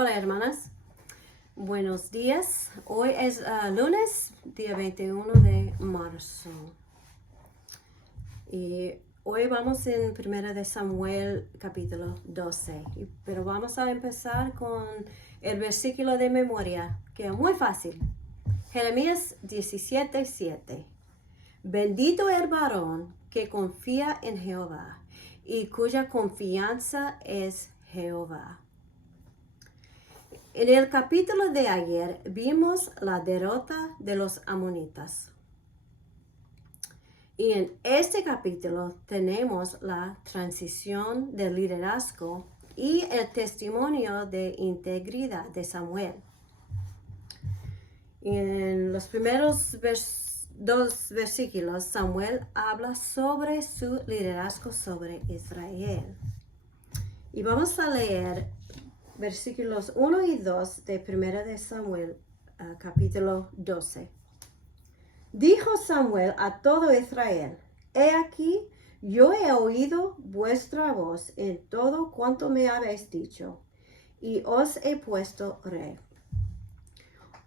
Hola hermanas, buenos días. Hoy es lunes, día 21 de marzo. Y hoy vamos en 1 de Samuel capítulo 12. Pero vamos a empezar con el versículo de memoria, que es muy fácil. Jeremías 17:7. Bendito el varón que confía en Jehová y cuya confianza es Jehová. En el capítulo de ayer vimos la derrota de los amonitas. Y en este capítulo tenemos la transición del liderazgo y el testimonio de integridad de Samuel. En los primeros dos versículos, Samuel habla sobre su liderazgo sobre Israel. Y vamos a leer versículos 1 y 2 de 1 de Samuel, capítulo 12. Dijo Samuel a todo Israel: He aquí, yo he oído vuestra voz en todo cuanto me habéis dicho, y os he puesto rey.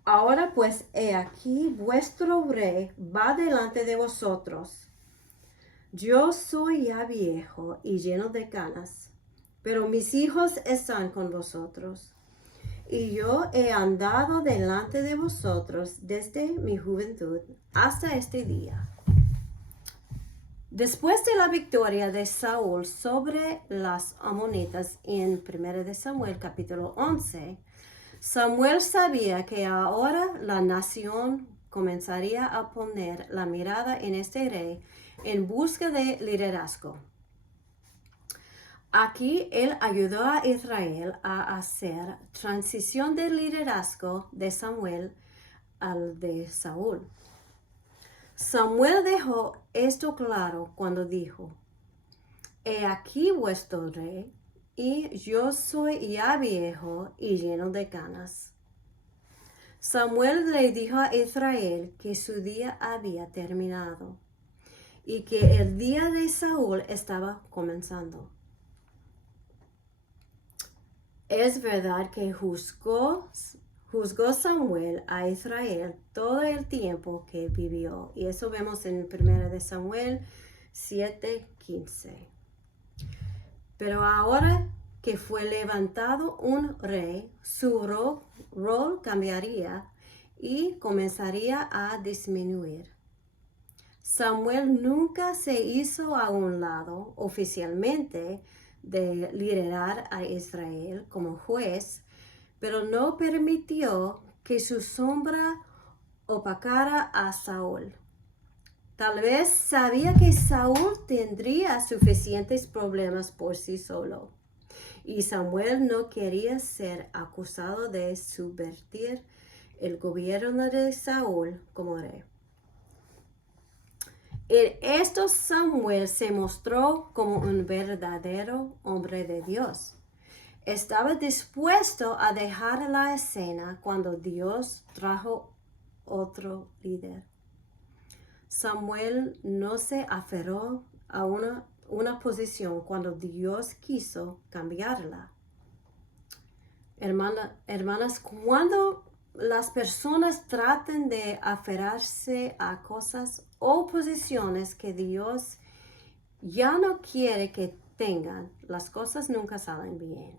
Ahora pues, he aquí, vuestro rey va delante de vosotros. Yo soy ya viejo y lleno de canas, pero mis hijos están con vosotros. Y yo he andado delante de vosotros desde mi juventud hasta este día. Después de la victoria de Saúl sobre las amonitas en 1 de Samuel capítulo 11, Samuel sabía que ahora la nación comenzaría a poner la mirada en este rey en busca de liderazgo. Aquí él ayudó a Israel a hacer transición del liderazgo de Samuel al de Saúl. Samuel dejó esto claro cuando dijo: He aquí vuestro rey, y yo soy ya viejo y lleno de canas. Samuel le dijo a Israel que su día había terminado y que el día de Saúl estaba comenzando. Es verdad que juzgó Samuel a Israel todo el tiempo que vivió. Y eso vemos en 1 de Samuel 7:15. Pero ahora que fue levantado un rey, su rol cambiaría y comenzaría a disminuir. Samuel nunca se hizo a un lado oficialmente de liderar a Israel como juez, pero no permitió que su sombra opacara a Saúl. Tal vez sabía que Saúl tendría suficientes problemas por sí solo, y Samuel no quería ser acusado de subvertir el gobierno de Saúl como rey. En esto Samuel se mostró como un verdadero hombre de Dios. Estaba dispuesto a dejar la escena cuando Dios trajo otro líder. Samuel no se aferró a una posición cuando Dios quiso cambiarla. Hermanas, cuando las personas tratan de aferrarse a cosas o posiciones que Dios ya no quiere que tengan, las cosas nunca salen bien.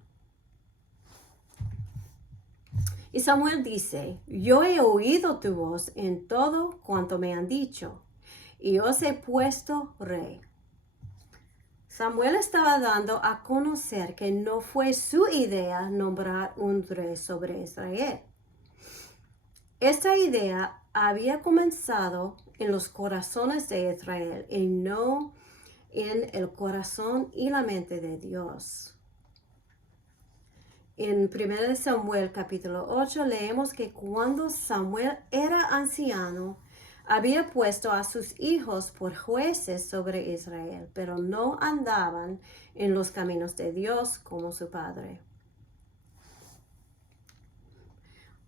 Y Samuel dice: Yo he oído tu voz en todo cuanto me han dicho, y os he puesto rey. Samuel estaba dando a conocer que no fue su idea nombrar un rey sobre Israel. Esta idea había comenzado en los corazones de Israel y no en el corazón y la mente de Dios. En 1 Samuel capítulo 8 leemos que cuando Samuel era anciano, había puesto a sus hijos por jueces sobre Israel, pero no andaban en los caminos de Dios como su padre.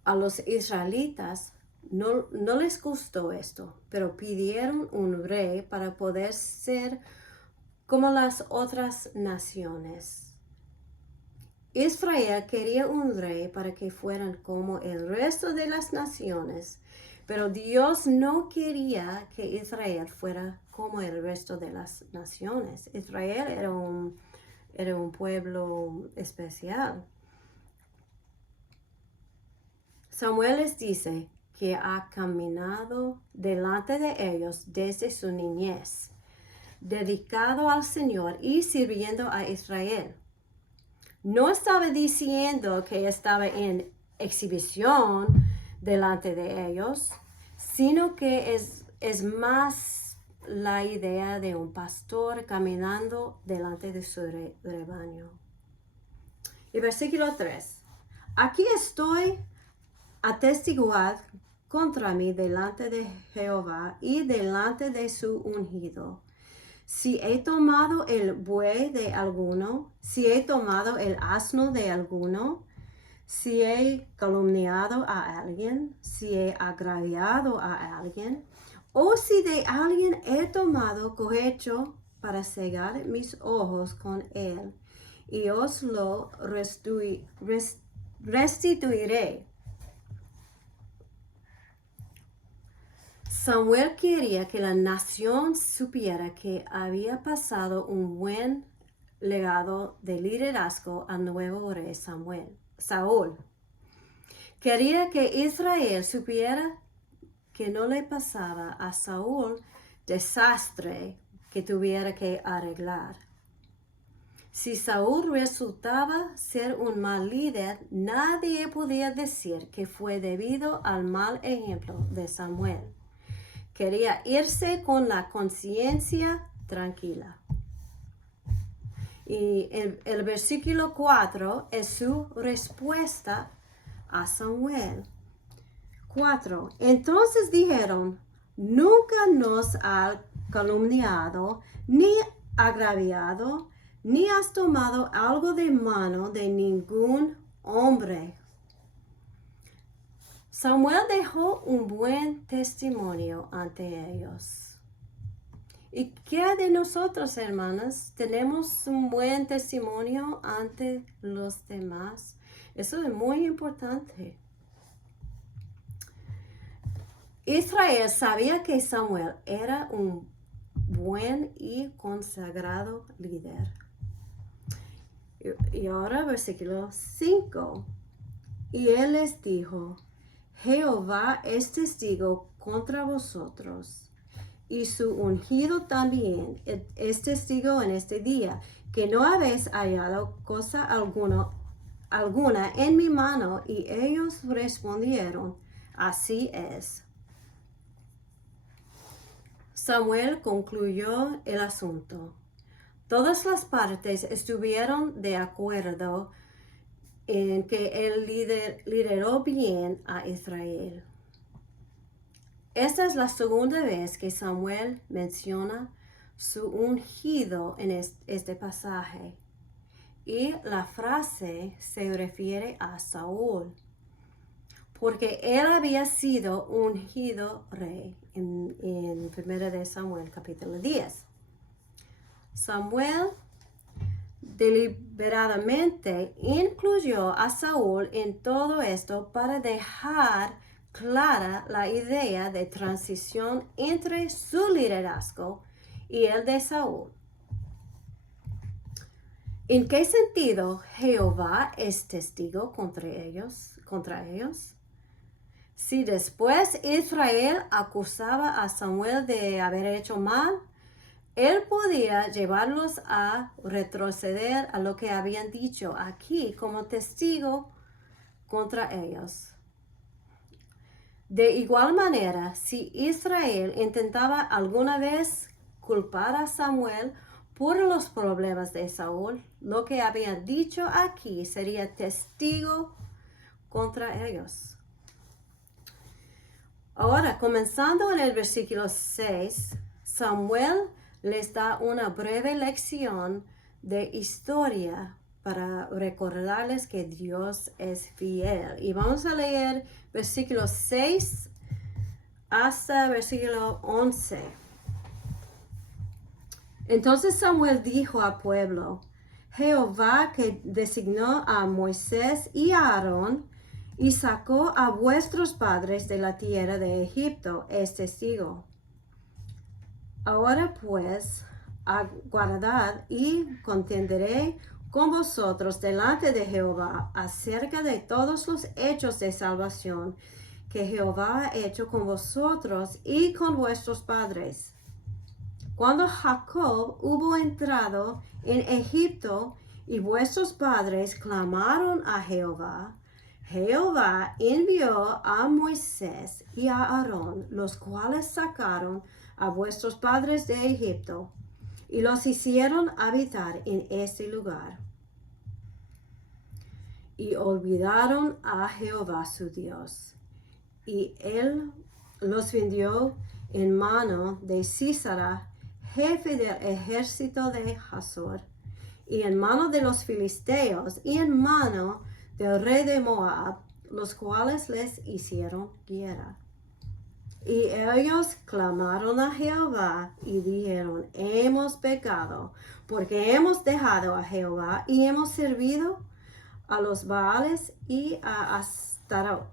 A los israelitas no les gustó esto, pero pidieron un rey para poder ser como las otras naciones. Israel quería un rey para que fueran como el resto de las naciones, pero Dios no quería que Israel fuera como el resto de las naciones. Israel era un pueblo especial. Samuel les dice que ha caminado delante de ellos desde su niñez, dedicado al Señor y sirviendo a Israel. No estaba diciendo que estaba en exhibición delante de ellos, sino que es más la idea de un pastor caminando delante de su rebaño. Y versículo 3. Aquí estoy atestiguad contra mí delante de Jehová y delante de su ungido. Si he tomado el buey de alguno, si he tomado el asno de alguno, si he calumniado a alguien, si he agraviado a alguien, o si de alguien he tomado cohecho para cegar mis ojos con él, y os lo restituiré. Samuel quería que la nación supiera que había pasado un buen legado de liderazgo al nuevo rey Saúl. Quería que Israel supiera que no le pasaba a Saúl desastre que tuviera que arreglar. Si Saúl resultaba ser un mal líder, nadie podía decir que fue debido al mal ejemplo de Samuel. Quería irse con la conciencia tranquila. Y el versículo 4 es su respuesta a Samuel. 4. Entonces dijeron, nunca nos ha calumniado, ni agraviado, ni has tomado algo de mano de ningún hombre. Samuel dejó un buen testimonio ante ellos. ¿Y qué de nosotros, hermanas? ¿Tenemos un buen testimonio ante los demás? Eso es muy importante. Israel sabía que Samuel era un buen y consagrado líder. Y ahora versículo 5. Y él les dijo, Jehová es testigo contra vosotros, y su ungido también es testigo en este día, que no habéis hallado cosa alguna en mi mano. Y ellos respondieron, así es. Samuel concluyó el asunto. Todas las partes estuvieron de acuerdo en que él lideró bien a Israel. Esta es la segunda vez que Samuel menciona su ungido en este pasaje. Y la frase se refiere a Saúl, porque él había sido ungido rey en 1 Samuel capítulo 10. Samuel deliberadamente incluyó a Saúl en todo esto para dejar clara la idea de transición entre su liderazgo y el de Saúl. ¿En qué sentido Jehová es testigo contra ellos? Si después Israel acusaba a Samuel de haber hecho mal, él podía llevarlos a retroceder a lo que habían dicho aquí como testigo contra ellos. De igual manera, si Israel intentaba alguna vez culpar a Samuel por los problemas de Saúl, lo que habían dicho aquí sería testigo contra ellos. Ahora, comenzando en el versículo 6, Samuel les da una breve lección de historia para recordarles que Dios es fiel. Y vamos a leer versículo 6 hasta versículo 11. Entonces Samuel dijo al pueblo, Jehová que designó a Moisés y a Aarón y sacó a vuestros padres de la tierra de Egipto, es testigo. Ahora pues, aguardad y contenderé con vosotros delante de Jehová acerca de todos los hechos de salvación que Jehová ha hecho con vosotros y con vuestros padres. Cuando Jacob hubo entrado en Egipto y vuestros padres clamaron a Jehová, Jehová envió a Moisés y a Aarón, los cuales sacaron a vuestros padres de Egipto y los hicieron habitar en este lugar. Y olvidaron a Jehová su Dios, y él los vendió en mano de Sísara, jefe del ejército de Hazor, y en mano de los filisteos, y en mano del rey de Moab, los cuales les hicieron guerra. Y ellos clamaron a Jehová y dijeron, hemos pecado, porque hemos dejado a Jehová y hemos servido a los Baales y a Astarot.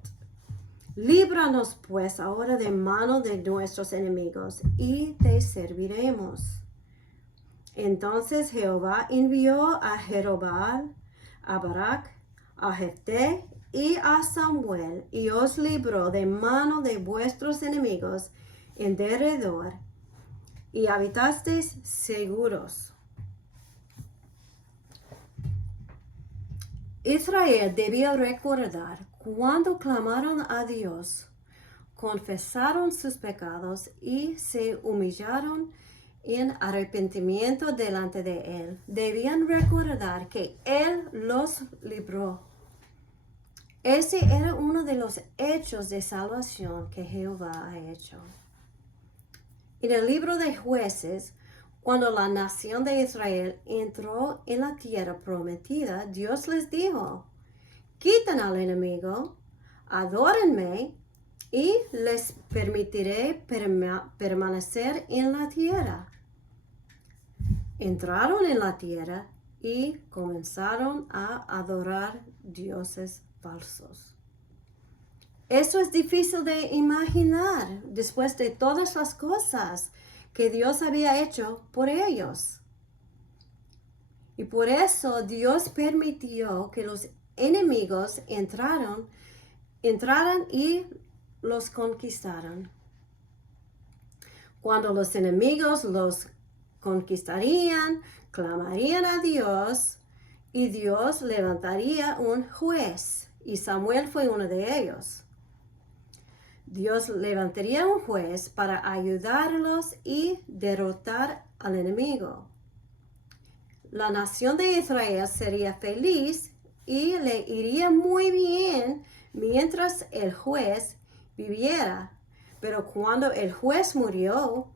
Líbranos pues ahora de mano de nuestros enemigos y te serviremos. Entonces Jehová envió a Jerobbaal, a Barak, a Jefté y a Samuel, y os libró de mano de vuestros enemigos en derredor, y habitasteis seguros. Israel debía recordar cuando clamaron a Dios, confesaron sus pecados y se humillaron en arrepentimiento delante de Él. Debían recordar que Él los libró. Ese era uno de los hechos de salvación que Jehová ha hecho. En el libro de Jueces, cuando la nación de Israel entró en la tierra prometida, Dios les dijo, quiten al enemigo, adórenme y les permitiré permanecer en la tierra. Entraron en la tierra y comenzaron a adorar dioses falsos. Eso es difícil de imaginar después de todas las cosas que Dios había hecho por ellos. Y por eso Dios permitió que los enemigos entraran y los conquistaran. Cuando los enemigos los conquistarían, clamarían a Dios y Dios levantaría un juez. Y Samuel fue uno de ellos. Dios levantaría un juez para ayudarlos y derrotar al enemigo. La nación de Israel sería feliz y le iría muy bien mientras el juez viviera. Pero cuando el juez murió,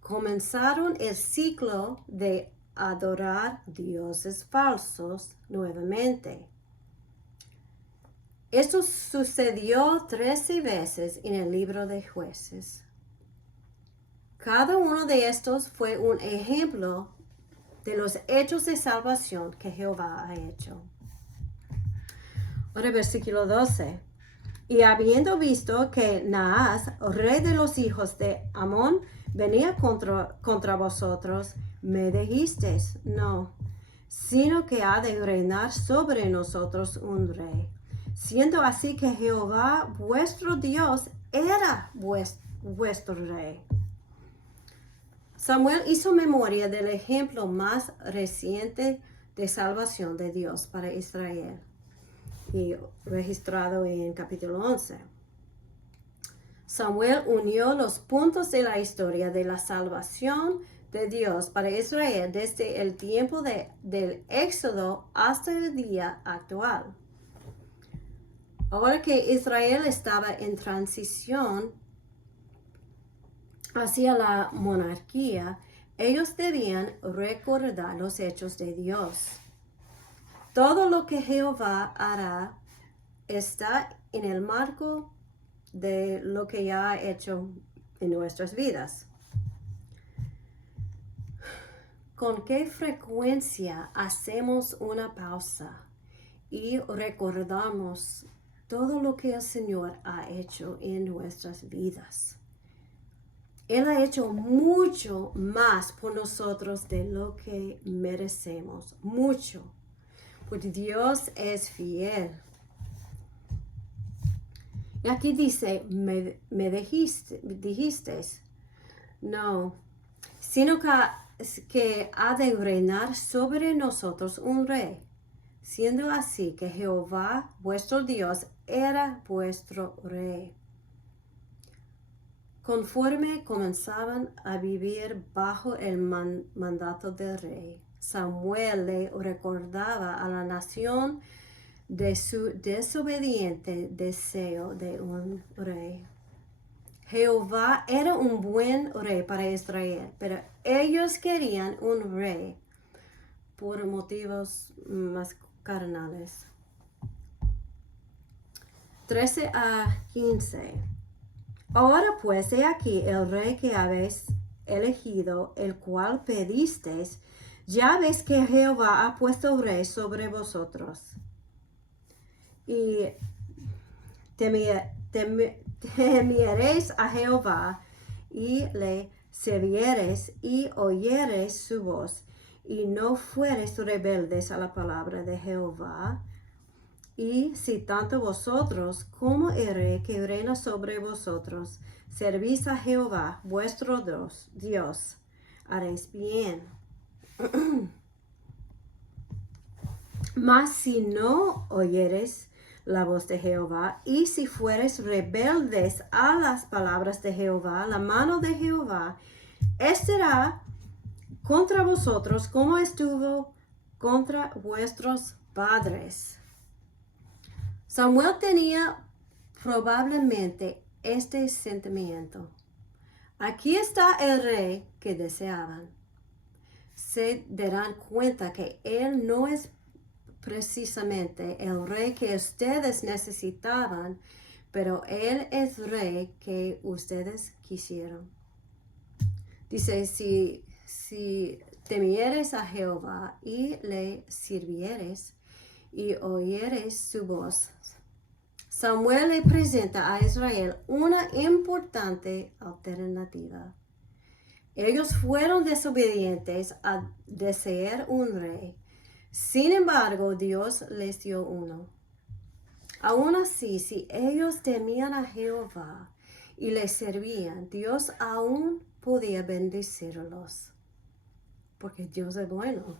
comenzaron el ciclo de adorar dioses falsos nuevamente. Esto sucedió 13 veces en el libro de Jueces. Cada uno de estos fue un ejemplo de los hechos de salvación que Jehová ha hecho. Ahora versículo 12. Y habiendo visto que Naas, rey de los hijos de Amón, venía contra vosotros, me dijisteis, no, sino que ha de reinar sobre nosotros un rey. Siendo así que Jehová vuestro Dios era vuestro rey. Samuel hizo memoria del ejemplo más reciente de salvación de Dios para Israel, y registrado en capítulo 11. Samuel unió los puntos de la historia de la salvación de Dios para Israel desde el tiempo del Éxodo hasta el día actual. Ahora que Israel estaba en transición hacia la monarquía, ellos debían recordar los hechos de Dios. Todo lo que Jehová hará está en el marco de lo que ya ha hecho en nuestras vidas. ¿Con qué frecuencia hacemos una pausa y recordamos todo lo que el Señor ha hecho en nuestras vidas? Él ha hecho mucho más por nosotros de lo que merecemos. Mucho. Porque Dios es fiel. Y aquí dice, me dijiste, no, sino que ha de reinar sobre nosotros un rey, siendo así que Jehová, vuestro Dios, era vuestro rey. Conforme comenzaban a vivir bajo el mandato del rey, Samuel le recordaba a la nación de su desobediente deseo de un rey. Jehová era un buen rey para Israel, pero ellos querían un rey por motivos más carnales. 13-15. Ahora pues, he aquí el rey que habéis elegido, el cual pedisteis, ya veis que Jehová ha puesto rey sobre vosotros. Y temiereis a Jehová, y le serviereis, y oyereis su voz, y no fuereis rebeldes a la palabra de Jehová. Y si tanto vosotros como el rey que reina sobre vosotros servís a Jehová vuestro Dios, haréis bien. Mas si no oyereis la voz de Jehová, y si fuereis rebeldes a las palabras de Jehová, la mano de Jehová estará contra vosotros como estuvo contra vuestros padres. Samuel tenía probablemente este sentimiento. Aquí está el rey que deseaban. Se darán cuenta que él no es precisamente el rey que ustedes necesitaban, pero él es rey que ustedes quisieron. Dice, si temieres a Jehová y le sirvieres y oyeres su voz. Samuel le presenta a Israel una importante alternativa. Ellos fueron desobedientes a desear un rey. Sin embargo, Dios les dio uno. Aún así, si ellos temían a Jehová y le servían, Dios aún podía bendecirlos, porque Dios es bueno.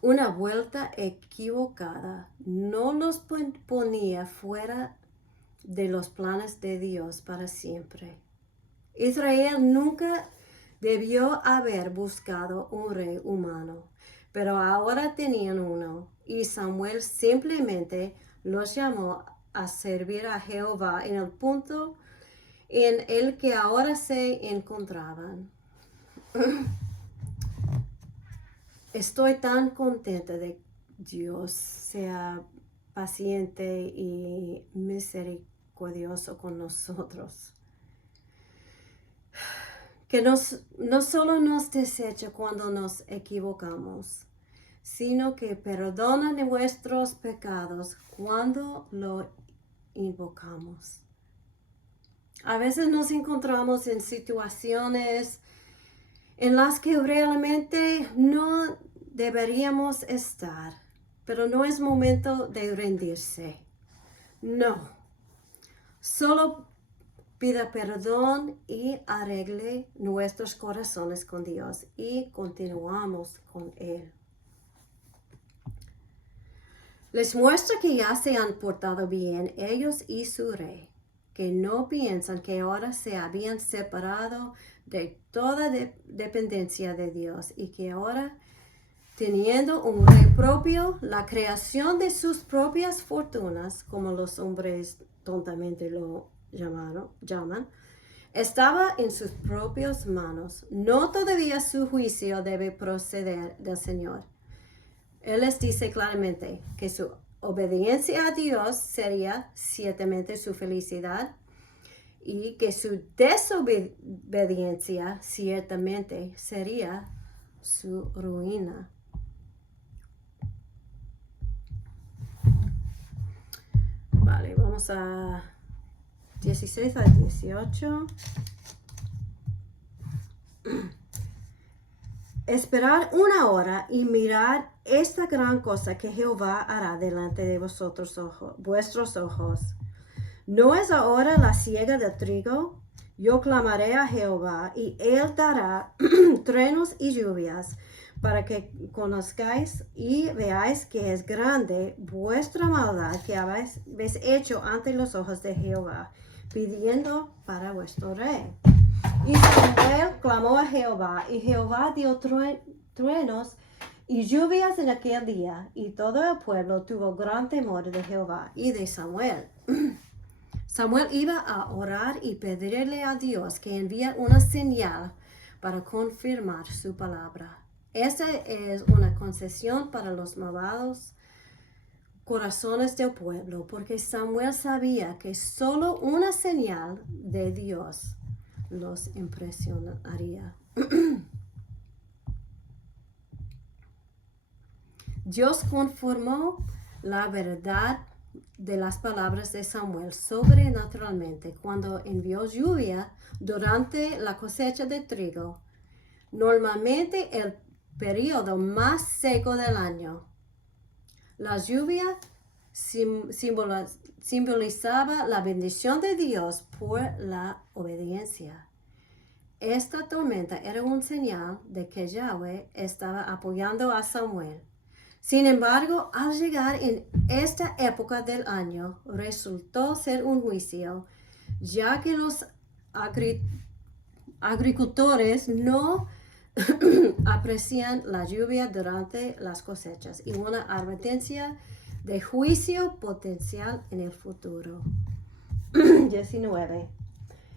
Una vuelta equivocada no los ponía fuera de los planes de Dios para siempre. Israel nunca debió haber buscado un rey humano, pero ahora tenían uno, y Samuel simplemente los llamó a servir a Jehová en el punto en el que ahora se encontraban. Estoy tan contenta de que Dios sea paciente y misericordioso con nosotros. Que no solo nos desecha cuando nos equivocamos, sino que perdona nuestros pecados cuando lo invocamos. A veces nos encontramos en situaciones en las que realmente no deberíamos estar, pero no es momento de rendirse. No, solo pida perdón y arregle nuestros corazones con Dios y continuamos con Él. Les muestra que ya se han portado bien ellos y su rey, que no piensan que ahora se habían separado de toda dependencia de Dios y que ahora, teniendo un rey propio, la creación de sus propias fortunas, como los hombres tontamente lo llaman, estaba en sus propias manos. No todavía su juicio debe proceder del Señor. Él les dice claramente que su obediencia a Dios sería ciertamente su felicidad y que su desobediencia ciertamente sería su ruina. Vale, vamos a 16 a 18. Esperar una hora y mirar esta gran cosa que Jehová hará delante de vuestros ojos. ¿No es ahora la siega de trigo? Yo clamaré a Jehová y él dará truenos y lluvias para que conozcáis y veáis que es grande vuestra maldad que habéis hecho ante los ojos de Jehová, pidiendo para vuestro rey. Y Samuel clamó a Jehová, y Jehová dio truenos y lluvias en aquel día, y todo el pueblo tuvo gran temor de Jehová y de Samuel. Samuel iba a orar y pedirle a Dios que envíe una señal para confirmar su palabra. Esa es una concesión para los malvados corazones del pueblo, porque Samuel sabía que solo una señal de Dios los impresionaría. Dios confirmó la verdad de las palabras de Samuel sobrenaturalmente cuando envió lluvia durante la cosecha de trigo, normalmente el periodo más seco del año. La lluvia simbolizaba la bendición de Dios por la obediencia. Esta tormenta era un señal de que Yahweh estaba apoyando a Samuel. Sin embargo, al llegar en esta época del año, resultó ser un juicio, ya que los agricultores no aprecian la lluvia durante las cosechas y una advertencia de juicio potencial en el futuro. 19.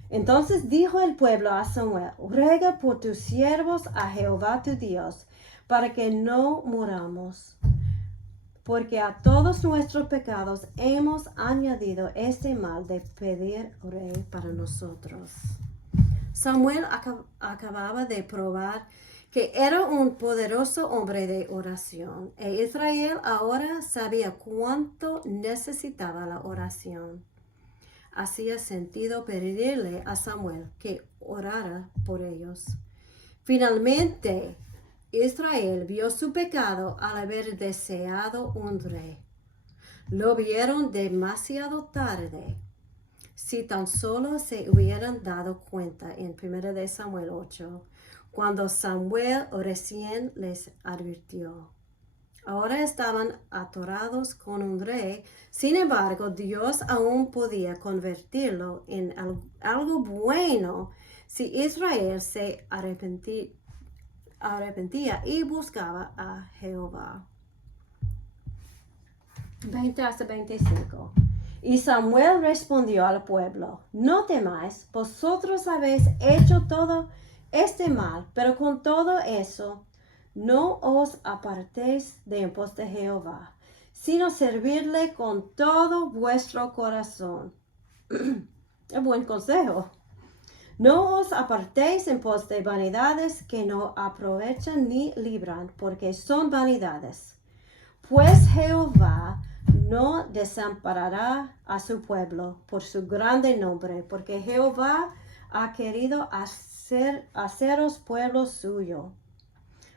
Entonces dijo el pueblo a Samuel: ruega por tus siervos a Jehová tu Dios, para que no muramos, porque a todos nuestros pecados hemos añadido este mal de pedir rey para nosotros. Samuel acababa de probar que era un poderoso hombre de oración, e Israel ahora sabía cuánto necesitaba la oración. Hacía sentido pedirle a Samuel que orara por ellos. Finalmente, Israel vio su pecado al haber deseado un rey. Lo vieron demasiado tarde. Si tan solo se hubieran dado cuenta en 1 Samuel 8, cuando Samuel recién les advirtió. Ahora estaban atorados con un rey. Sin embargo, Dios aún podía convertirlo en algo bueno si Israel se arrepentía y buscaba a Jehová. 20 hasta 25. Y Samuel respondió al pueblo: no temáis, vosotros habéis hecho todo este mal, pero con todo eso no os apartéis de en pos de Jehová, sino servirle con todo vuestro corazón. Es buen consejo. No os apartéis en pos de vanidades que no aprovechan ni libran, porque son vanidades. Pues Jehová no desamparará a su pueblo por su grande nombre, porque Jehová ha querido haceros pueblo suyo.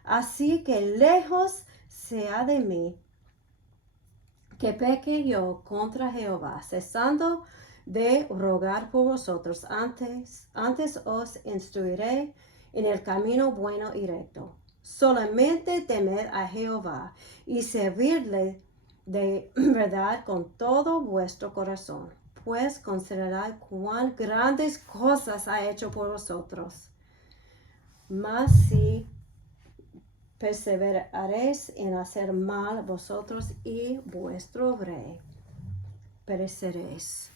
Así que lejos sea de mí que peque yo contra Jehová, cesando de rogar por vosotros. Antes os instruiré en el camino bueno y recto. Solamente temed a Jehová y servidle de verdad con todo vuestro corazón, pues considerad cuán grandes cosas ha hecho por vosotros. Mas si perseveraréis en hacer mal, vosotros y vuestro rey pereceréis.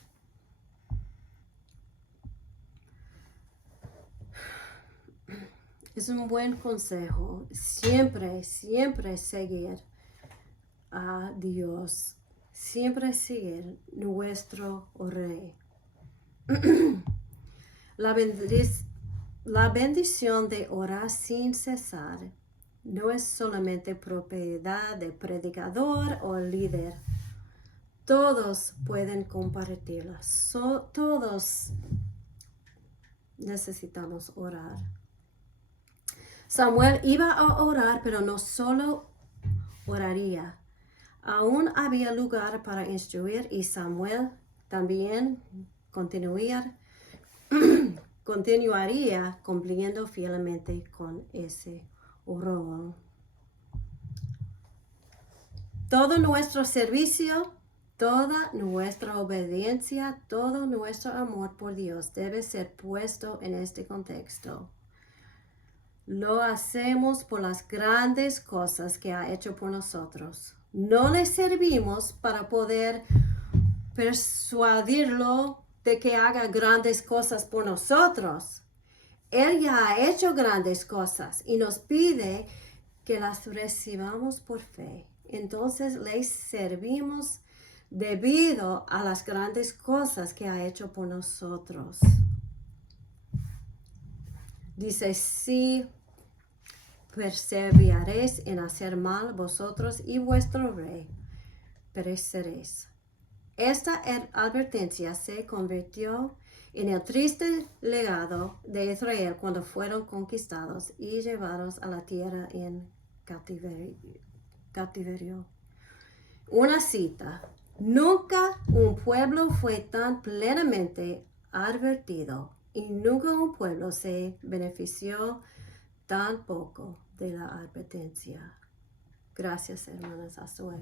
Es un buen consejo. Siempre seguir a Dios. Siempre seguir nuestro rey. La bendición de orar sin cesar no es solamente propiedad del predicador o líder. Todos pueden compartirla. Todos necesitamos orar. Samuel iba a orar, pero no solo oraría. Aún había lugar para instruir y Samuel también continuaría cumpliendo fielmente con ese rol. Todo nuestro servicio, toda nuestra obediencia, todo nuestro amor por Dios debe ser puesto en este contexto. Lo hacemos por las grandes cosas que ha hecho por nosotros. No le servimos para poder persuadirlo de que haga grandes cosas por nosotros. Él ya ha hecho grandes cosas y nos pide que las recibamos por fe. Entonces le servimos debido a las grandes cosas que ha hecho por nosotros. Dice, si perseveraréis en hacer mal, vosotros y vuestro rey pereceréis. Esta advertencia se convirtió en el triste legado de Israel cuando fueron conquistados y llevados a la tierra en cautiverio. Una cita: nunca un pueblo fue tan plenamente advertido y nunca un pueblo se benefició tan poco de la advertencia. Gracias, hermanas Azuel.